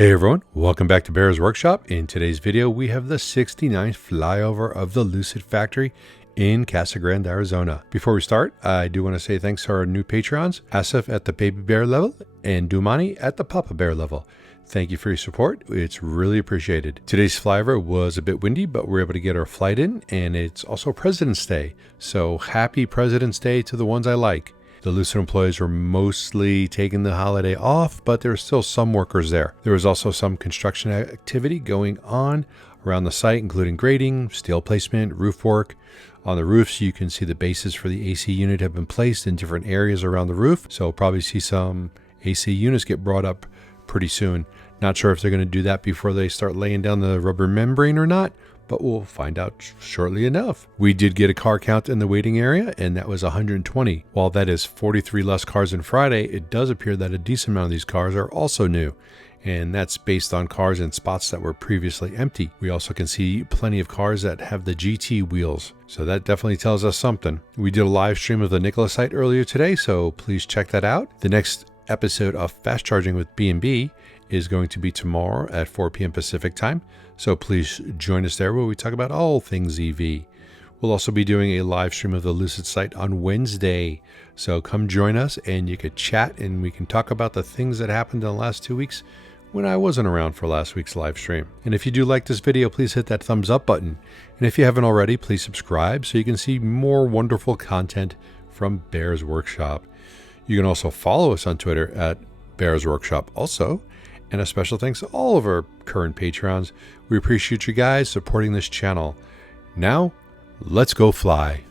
Hey everyone, welcome back to Bear's Workshop. In today's video, we have the 69th flyover of the Lucid factory in Casa Grande, Arizona. Before we start, I do want to say thanks to our new Patreons, Asif at the Baby Bear level and Dumani at the Papa Bear level. Thank you for your support. It's really appreciated. Today's flyover was a bit windy, but we were able to get our flight in, and it's also President's Day. So happy President's Day to the ones I like. The Lucid employees were mostly taking the holiday off, but there were still some workers there. There was also some construction activity going on around the site, including grading, steel placement, roof work. On the roofs, you can see the bases for the AC unit have been placed in different areas around the roof, so we'll probably see some AC units get brought up pretty soon. Not sure if they're going to do that before they start laying down the rubber membrane or not, but we'll find out shortly enough. We did get a car count in the waiting area, and that was 120. While that is 43 less cars than Friday, it does appear that a decent amount of these cars are also new, and that's based on cars in spots that were previously empty. We also can see plenty of cars that have the GT wheels, so that definitely tells us something. We did a live stream of the Nikola site earlier today, so please check that out. The next episode of Fast Charging with B&B is going to be tomorrow at 4 p.m. Pacific time, so please join us there where we talk about all things EV. We'll also be doing a live stream of the Lucid site on Wednesday, so come join us and you could chat and we can talk about the things that happened in the last 2 weeks when I wasn't around for last week's live stream. And if you do like this video, please hit that thumbs up button. And if you haven't already, please subscribe so you can see more wonderful content from Bear's Workshop. You can also follow us on Twitter at Bear's Workshop also. And a special thanks to all of our current Patreons. We appreciate you guys supporting this channel. Now, let's go fly.